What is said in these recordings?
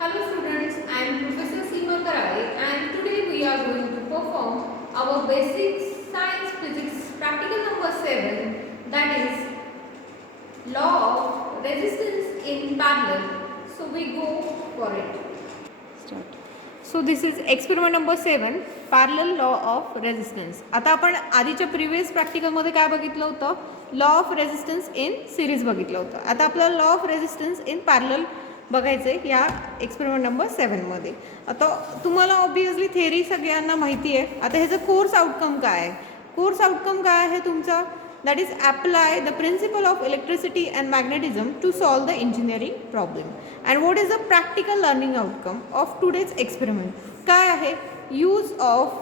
Hello students, I am Professor Seema Karare and today we are going to perform our basic science physics practical number 7, that is law of resistance in parallel. So we go for it. Start. So this is experiment number 7, parallel law of resistance. आता आपण आधीच्या previous practical मध्ये काय बघितलं होतं, law of resistance in series बघितलं होतं. आता आपल्याला law of resistance in parallel बघायचं आहे या एक्सपेरिमेंट नंबर 7 मध्ये. आता तुम्हाला ऑब्वियसली थेअरी सगळ्यांना माहिती आहे. आता ह्याचं कोर्स आउटकम काय आहे, कोर्स आउटकम काय आहे तुमचा, that is apply the principle of electricity and magnetism to solve the engineering problem. And what is the practical learning outcome of today's experiment? काय आहे, use of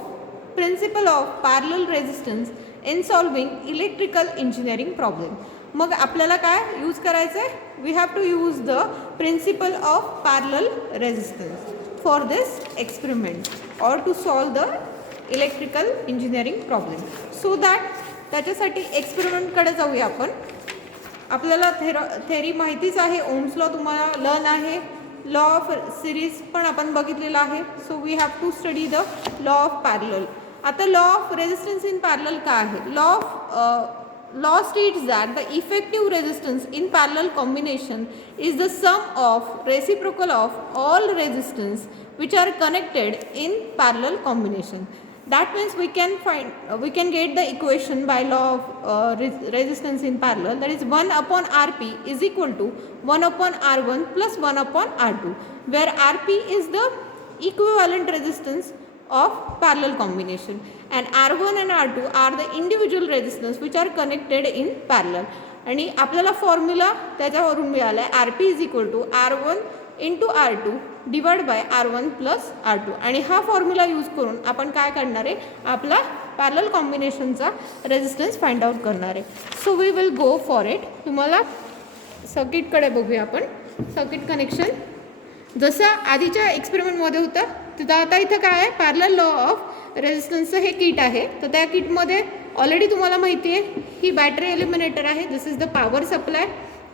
principle of parallel resistance in solving electrical engineering problem. मग आपल्याला काय use करायचं आहे, we have to use the principle of parallel resistance for this experiment or to solve the electrical engineering problem. So that त्याच्यासाठी एक्सपेरिमेंटकडे जाऊया आपण. आपल्याला theory माहितीच आहे, ओम्स लॉ तुम्हाला लर्न आहे, लॉ ऑफ सिरीज पण आपण बघितलेला आहे. So we have to study the law of parallel. आता law of resistance in parallel काय आहे, law states that the effective resistance in parallel combination is the sum of reciprocal of all resistance which are connected in parallel combination. That means we can get the equation by law of resistance in parallel, that is 1 upon Rp is equal to 1 upon R1 plus 1 upon R2, where Rp is the equivalent resistance of parallel combination and R1 and R2 are the individual resistance which are connected in parallel. आणि आपल्याला formula त्याच्यावरून मिळाला आहे, Rp is equal to R1 into R2 divide by R1 plus R2. आणि हा formula use करून आपण काय करणार आहे, आपला पॅरलल कॉम्बिनेशनचा रेजिस्टन्स फाइंड आउट करणार आहे. So we will go for it. तुम्हाला सर्किटकडे बघूया आपण. सर्किट कनेक्शन जसं आधीच्या एक्सपेरिमेंटमध्ये होतं तिथं आता इथं काय आहे, पॅरलल लॉ ऑफ रेजिस्टन्सचं हे किट आहे. तर त्या किटमध्ये ऑलरेडी तुम्हाला माहिती आहे ही बॅटरी एलिमिनेटर आहे, this is the power supply.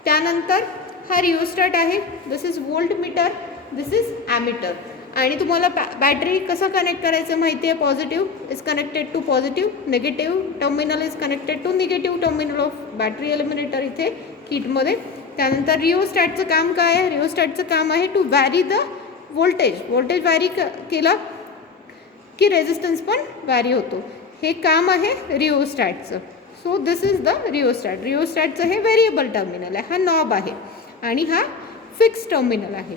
त्यानंतर हा रिओस्टॅट आहे, this is voltmeter, this is ammeter. आणि तुम्हाला बॅटरी कसं कनेक्ट करायचं माहिती आहे, positive is connected to positive, negative terminal is connected to negative terminal of battery eliminator इथे किटमध्ये. त्यानंतर रिओस्टॅटचं काम काय आहे, रिओस्टॅटचं काम आहे to vary the voltage. Voltage vary केलं की रेजिस्टन्स पण व्हॅरी होतो. हे काम आहे रिओस्टॅटचं. So this is the rheostat. रिओस्टॅटचं हे व्हेरिएबल टर्मिनल आहे, हा नॉब आहे आणि हा फिक्स टर्मिनल आहे.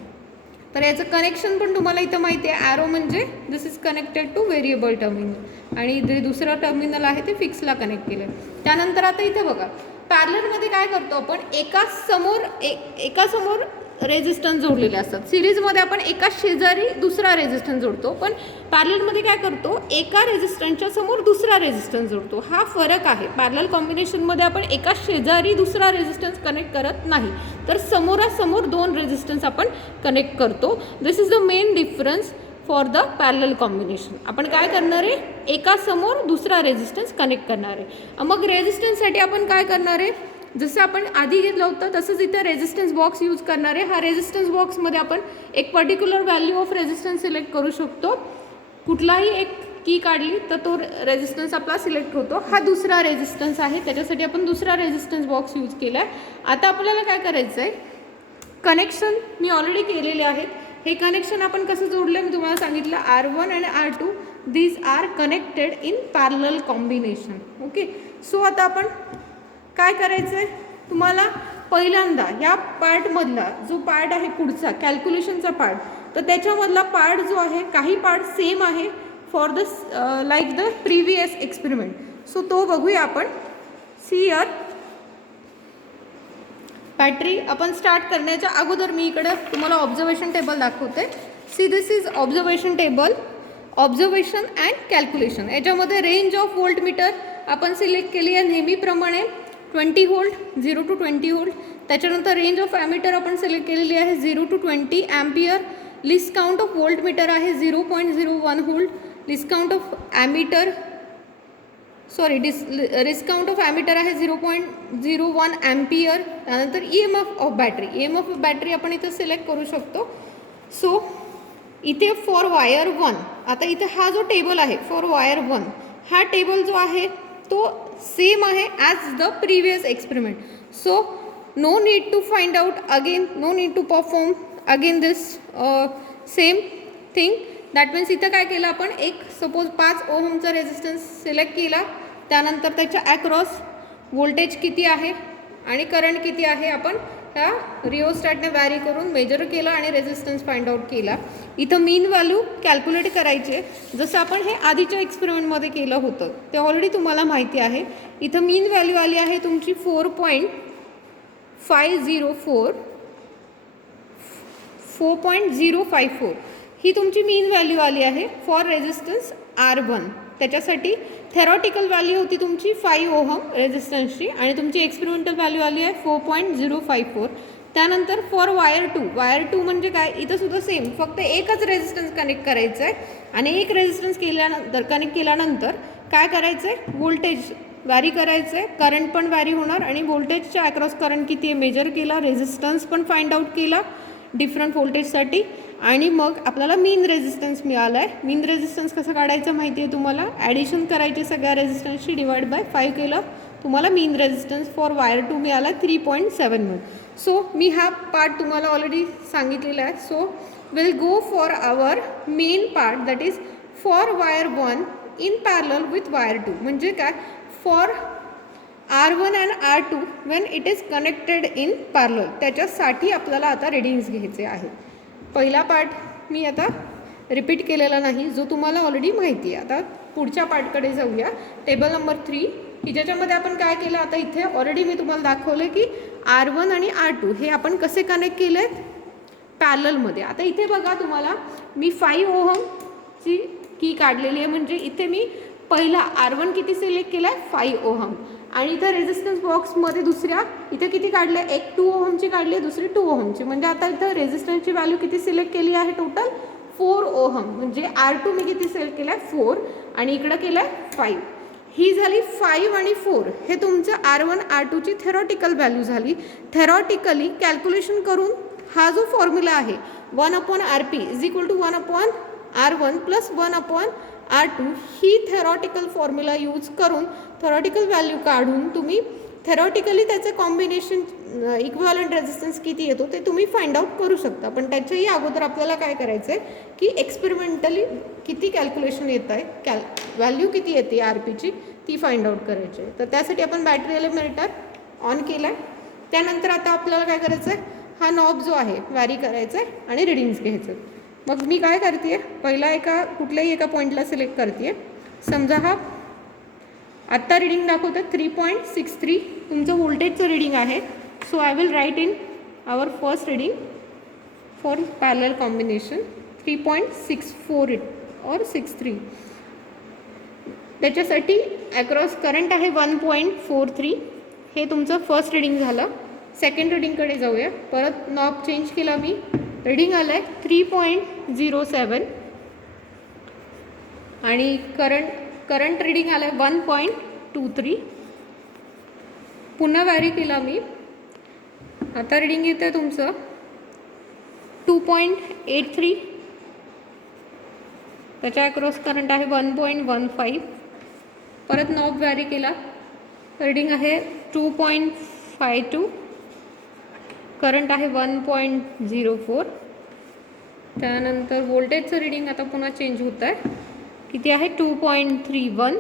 तर याचं कनेक्शन पण तुम्हाला इथं माहिती आहे, ॲरो म्हणजे this is connected to variable terminal आणि जे दुसरं टर्मिनल आहे ते फिक्सला कनेक्ट केलं. त्यानंतर आता इथे बघा, पॅरललमध्ये काय करतो आपण, एका समोर रेजिस्टन्स जोडलेले असतात. सिरीजमध्ये आपण एका शेजारी दुसरा रेजिस्टन्स जोडतो, पण पॅरललमध्ये काय करतो, एका रेजिस्टन्सच्या समोर दुसरा रेजिस्टन्स जोडतो. हा फरक आहे. पॅरलल कॉम्बिनेशनमध्ये आपण एका शेजारी दुसरा रेजिस्टन्स कनेक्ट करत नाही, तर समोरासमोर दोन रेजिस्टन्स आपण कनेक्ट करतो. This is the main difference for the parallel combination. आपण काय करणार आहे, एका समोर दुसरा रेजिस्टन्स कनेक्ट करणार आहे. मग रेजिस्टन्ससाठी आपण काय करणार आहे, जसं आपण आधी घेतलं होतं तसंच इथं रेजिस्टन्स बॉक्स यूज करणार आहे. हा रेजिस्टन्स बॉक्समध्ये आपण एक particular value of resistance select करू शकतो. कुठलाही एक की काढली तर तो रेजिस्टन्स आपला सिलेक्ट होतो. हा दुसरा रेजिस्टन्स आहे, त्याच्यासाठी आपण दुसरा रेजिस्टन्स बॉक्स यूज केला आहे. आता आपल्याला काय करायचं आहे, कनेक्शन मी ऑलरेडी केलेले आहेत. हे कनेक्शन आपण कसं जोडलं मी तुम्हाला सांगितलं, R1 आणि R2 these are connected in parallel combination. Okay. So आता आपण काय करायचं आहे, तुम्हाला पहिल्यांदा या पार्टमधला जो पार्ट आहे पुढचा कॅल्क्युलेशनचा पार्ट, तर त्याच्यामधला पार्ट जो आहे, काही पार्ट सेम आहे for the like the previous experiment. So तो बघूया आपण. सी हिअर बॅटरी आपण स्टार्ट करण्याच्या अगोदर मी इकडे तुम्हाला ऑब्झर्वेशन टेबल दाखवते. See this is observation table, observation and calculation. याच्यामध्ये रेंज ऑफ वोल्ट मीटर आपण सिलेक्ट केली आहे नेहमीप्रमाणे 20 व्होल्ट, 0 to 20 व्होल्ट. त्याच्यानंतर रेंज ऑफ ॲमीटर आपण सिलेक्ट केलेली आहे 0 to 20 ampere. List count of volt meter आहे 0.01 volt. List count of ammeter risk count of ammeter आहे 0.01 ॲम्पियर. त्यानंतर EMF of battery, EMF of battery आपण इथं सिलेक्ट करू शकतो सो इथे फॉर वायर 1, आता इथे हा जो टेबल आहे फॉर वायर 1, हा टेबल जो आहे तो सेम आहे as the previous experiment. So no need to find out again, no need to perform again this same thing. That means इथं काय केलं आपण, एक सपोज 5 ओहमचा रेझिस्टन्स सिलेक्ट केला, त्यानंतर त्याच्या ॲक्रॉस व्होल्टेज किती आहे आणि करंट किती आहे आपण ह्या रिओस्टॅटने वॅरी करून मेजर केलं आणि रेझिस्टन्स फाइंड आउट केला. इथं मीन व्हॅल्यू कॅल्क्युलेट करायचे, जसं आपण हे आधीच्या एक्सपेरिमेंटमध्ये केलं होतं ते ऑलरेडी तुम्हाला माहिती आहे. इथं मीन व्हॅल्यू आली आहे तुमची 4.054 ही तुमची मीन व्हॅल्यू आली आहे फॉर रेझिस्टन्स R1. त्याच्यासाठी थेरॉटिकल व्हॅल्यू होती तुमची 5 ओहम रेझिस्टन्सची आणि तुमची एक्सपेरिमेंटल व्हॅल्यू आली आहे 4.054. त्यानंतर फॉर वायर 2, वायर 2 म्हणजे काय, इथं सुद्धा सेम, फक्त एकच रेझिस्टन्स कनेक्ट करायचं आहे आणि एक रेझिस्टन्स कनेक्ट केल्यानंतर काय करायचं आहे, व्होल्टेज वॅरी करायचं आहे, करंट पण वॅरी होणार आणि व्होल्टेजच्या अक्रॉस करंट किती आहे मेजर केला, रेझिस्टन्स पण फाइंड आउट केला डिफरंट व्होल्टेजसाठी आणि मग आपल्याला मीन रेझिस्टन्स मिळाला आहे. मीन रेझिस्टन्स कसं काढायचं माहिती आहे तुम्हाला, ॲडिशन करायची सगळ्या रेझिस्टन्सची, डिवाइड बाय 5 केलं, तुम्हाला मीन रेझिस्टन्स फॉर वायर 2 मिळाला 3.71. सो मी हा पार्ट तुम्हाला ऑलरेडी सांगितलेला आहे. So will go for our main part, that is for wire 1 in parallel with wire 2. म्हणजे काय, for R1 and R2 when it is connected in parallel, त्याच्यासाठी आपल्याला आता रिडिंग्स घ्यायचे आहेत. पहिला पार्ट मी आता रिपीट केलेला नाही, जो तुम्हाला ऑलरेडी माहिती आहे. आता पुढच्या पार्टकडे जाऊया, टेबल नंबर 3, की ज्याच्यामध्ये आपण काय केलं, आता इथे ऑलरेडी मी तुम्हाला दाखवलं की R1 आणि R2 हे आपण कसे कनेक्ट केले आहेत पॅरललमध्ये. आता इथे बघा तुम्हाला मी 5 ओहमची की काढलेली आहे, म्हणजे इथे मी पहिला R1 किती सिलेक्ट केला आहे 5 ओहम आणि इथं रेझिस्टन्स बॉक्समध्ये दुसऱ्या इथे किती काढले, एक 2 ओहमची काढली, दुसरी 2 ओहमची, म्हणजे आता इथं रेझिस्टन्सची व्हॅल्यू किती सिलेक्ट केली आहे टोटल 4 ओहम. म्हणजे R2 मी किती सिलेक्ट केला आहे 4 आणि इकडं केलं आहे 5. ही झाली 5 आणि 4, हे तुमचं R1 R2ची थेरॉटिकल व्हॅल्यू झाली. थेरॉटिकली कॅल्क्युलेशन करून हा जो फॉर्म्युला आहे 1/RP is equal to 1/R1 plus 1/R2, ही थेरॉटिकल फॉर्म्युला यूज करून थेरॉटिकल व्हॅल्यू काढून तुम्ही थेरॉटिकली त्याचे कॉम्बिनेशन इक्विव्हॅलंट रेझिस्टन्स किती येतो ते तुम्ही फाइंड आउट करू शकता. पण त्याच्याही अगोदर आपल्याला काय करायचं आहे की एक्सपेरिमेंटली किती कॅल्क्युलेशन येत आहे, व्हॅल्यू किती येते RPची ती फाइंड आउट करायची आहे. तर त्यासाठी आपण बॅटरी एलिमिनेटर ऑन केला आहे. त्यानंतर आता आपल्याला काय करायचं आहे, हा नॉब जो आहे वॅरी करायचा आहे आणि रिडिंग्स घ्यायचं. मग मी काय करते आहे, पहिला कुठल्याही एका पॉईंटला सिलेक्ट करते आहे. समजा हा आत्ता रिडिंग दाखवतं 3.63 तुमचं व्होल्टेजचं रिडिंग आहे. So I will write in our first reading for parallel combination 3.64 it or 63. त्याच्यासाठी अक्रॉस करंट आहे 1.43, हे तुमचं फर्स्ट रिडिंग झालं. सेकंड रिडिंगकडे जाऊया. परत नॉब चेंज केला मी, रिडिंग आलं आहे 3.07 आणि करंट रिडिंग आलं आहे 1.23. पुन्हा वॅरी केला मी, आता रिडिंग येतं आहे तुमचं 2.83, त्याच्या अक्रॉस करंट आहे 1.15. परत नॉब वॅरी केला, रिडिंग आहे 2.52, करंट आहे 1.04. त्यानंतर व्होल्टेजचं रिडिंग आता पुन्हा चेंज होत आहे, किती आहे 2.31,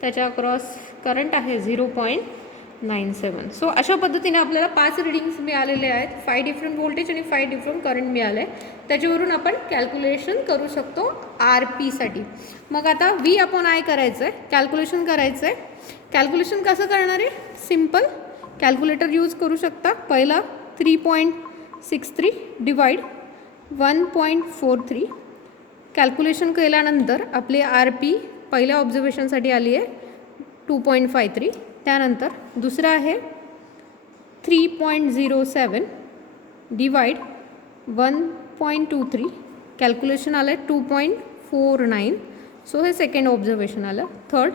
त्याच्या अक्रॉस करंट आहे 0.97. सो अशा पद्धतीने आपल्याला 5 रिडिंग्स मिळालेले आहेत, 5 डिफरंट व्होल्टेज आणि 5 डिफरंट करंट मिळाले. त्याच्यावरून आपण कॅल्क्युलेशन करू शकतो RPसाठी. मग आता V/I करायचं आहे, कॅल्क्युलेशन करायचं आहे. कॅल्क्युलेशन कसं करणार आहे, सिम्पल कॅल्क्युलेटर यूज करू शकता. पहिला 3.63 डिवाइड 1.43, कॅल्क्युलेशन केल्यानंतर आपली RP पहिल्या ऑब्झर्वेशनसाठी आली आहे 2.53. त्यानंतर दुसरा आहे 3.07 डिवाइड 1.23, कॅल्क्युलेशन आलं आहे 2.49. सो हे सेकंड ऑब्झर्वेशन आलं. Third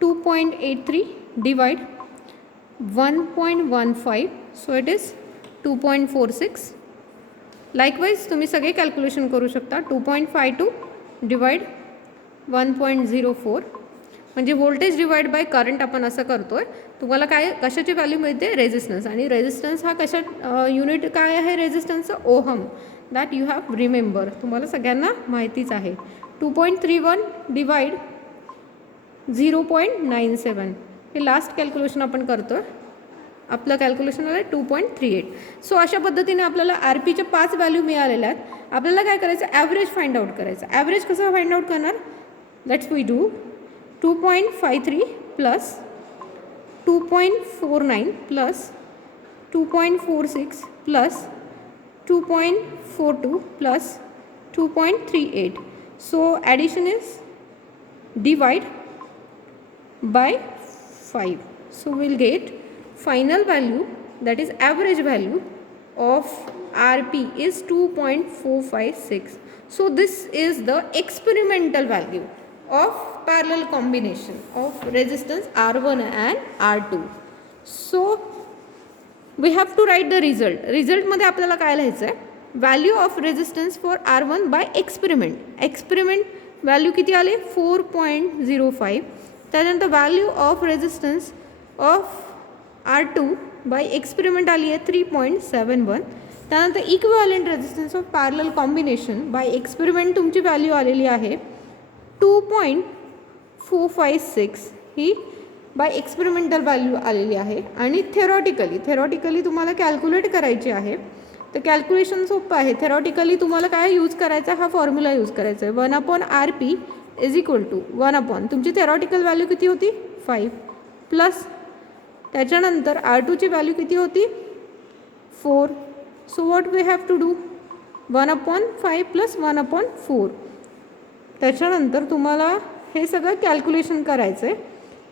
2.83 divide 1.15, so it is 2.46. Likewise तुम्ही सगळे कॅल्क्युलेशन करू शकता. 2.52 डिवाइड 1.04 म्हणजे व्होल्टेज डिवाइड बाय करंट आपण असं करतो आहे. तुम्हाला काय कशाची व्हॅल्यू मिळते? रेझिस्टन्स. आणि रेझिस्टन्स हा कशा युनिट काय आहे रेझिस्टन्सचं? Ohm. That you have remember. तुम्हाला सगळ्यांना माहितीच आहे. 2.31 डिवाइड 0.97 हे लास्ट कॅल्क्युलेशन आपण करतो आहे. आपलं कॅल्क्युलेशन आलं 2.38. सो अशा पद्धतीने आपल्याला आर पीच्या 5 व्हॅल्यू मिळालेल्या आहेत. आपल्याला काय करायचं? ॲव्हरेज फाइंड आउट करायचं. ॲव्हरेज कसं फाइंड आउट करणार? Let's we do 2.53 plus 2.49 plus 2.46 plus 2.42 plus 2.38. So addition is divide by 5. So we'll get final value, that is average value of RP is 2.456. So this is the experimental value of parallel combination of resistance R1 and R2. So we have to write the result. Result मध्ये आपल्याला काय लिहायचं आहे? Value of resistance for R1 by experiment. Experiment value किती आले? 4.05. त्यानंतर value of resistance of R2 by experiment आली आहे 3.71. त्यानंतर equivalent resistance of parallel combination by experiment तुमची व्हॅल्यू आलेली आहे 2.456. ही बाय एक्सपेरिमेंटल व्हॅल्यू आलेली आहे. आणि थेरॉटिकली तुम्हाला कॅल्क्युलेट करायची आहे. तर कॅल्क्युलेशन सोपं आहे. थेरॉटिकली तुम्हाला काय यूज करायचा? हा फॉर्म्युला यूज करायचा आहे. 1/RP इज इक्वल टू 1 तुमची थेरॉटिकल व्हॅल्यू किती होती? 5 प्लस त्याच्यानंतर R2ची व्हॅल्यू किती होती? 4. So what we have to do? 1/5 plus 1/4. त्याच्यानंतर तुम्हाला हे सगळं कॅल्क्युलेशन करायचं आहे.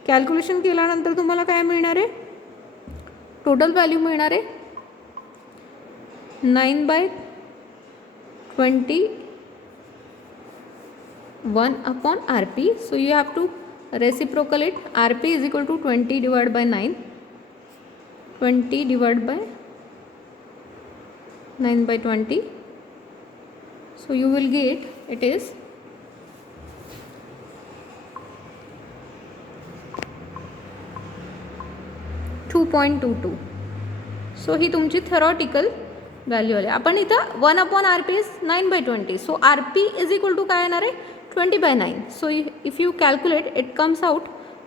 कॅल्क्युलेशन केल्यानंतर तुम्हाला काय मिळणार आहे? टोटल व्हॅल्यू मिळणार आहे 9/20 1/RP. So you have to reciprocate it. RP is equal to 20 divided by 9. 20 divided by 9/20. So you will get it is 2.22. So ही तुमची थेरॉटिकल व्हॅल्यू आली. आपण इथं 1/RP is 9/20. So RP is equal to काय येणार आहे? 20/9. So if you calculate it comes out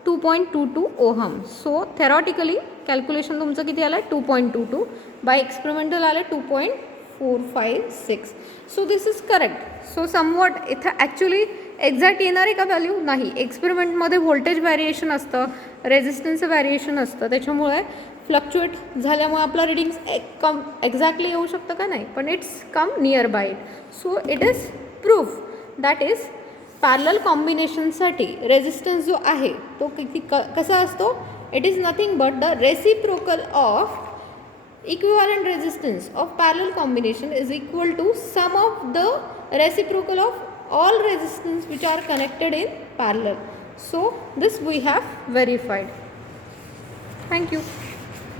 2.22 ohm. So theoretically calculation तुमचं किती आलं? 2.22. बाय एक्सपेरिमेंटल आलं 2.456. So this is correct. So somewhat इथं ॲक्च्युली एक्झॅक्ट येणार आहे का व्हॅल्यू? नाही. एक्सपेरिमेंटमध्ये व्होल्टेज व्हॅरिएशन असतं, रेझिस्टन्सचं व्हॅरिएशन असतं. त्याच्यामुळे फ्लक्च्युएट झाल्यामुळे आपलं रिडिंग्स एक्झॅक्टली येऊ शकतं का? नाही. पण it's come near by it. So it is proof that is parallel कॉम्बिनेशनसाठी रेझिस्टन्स जो आहे तो किती कसा असतो? It is nothing but the reciprocal of equivalent resistance of parallel combination is equal to sum of the reciprocal of all resistance which are connected in parallel. So this we have verified. Thank you.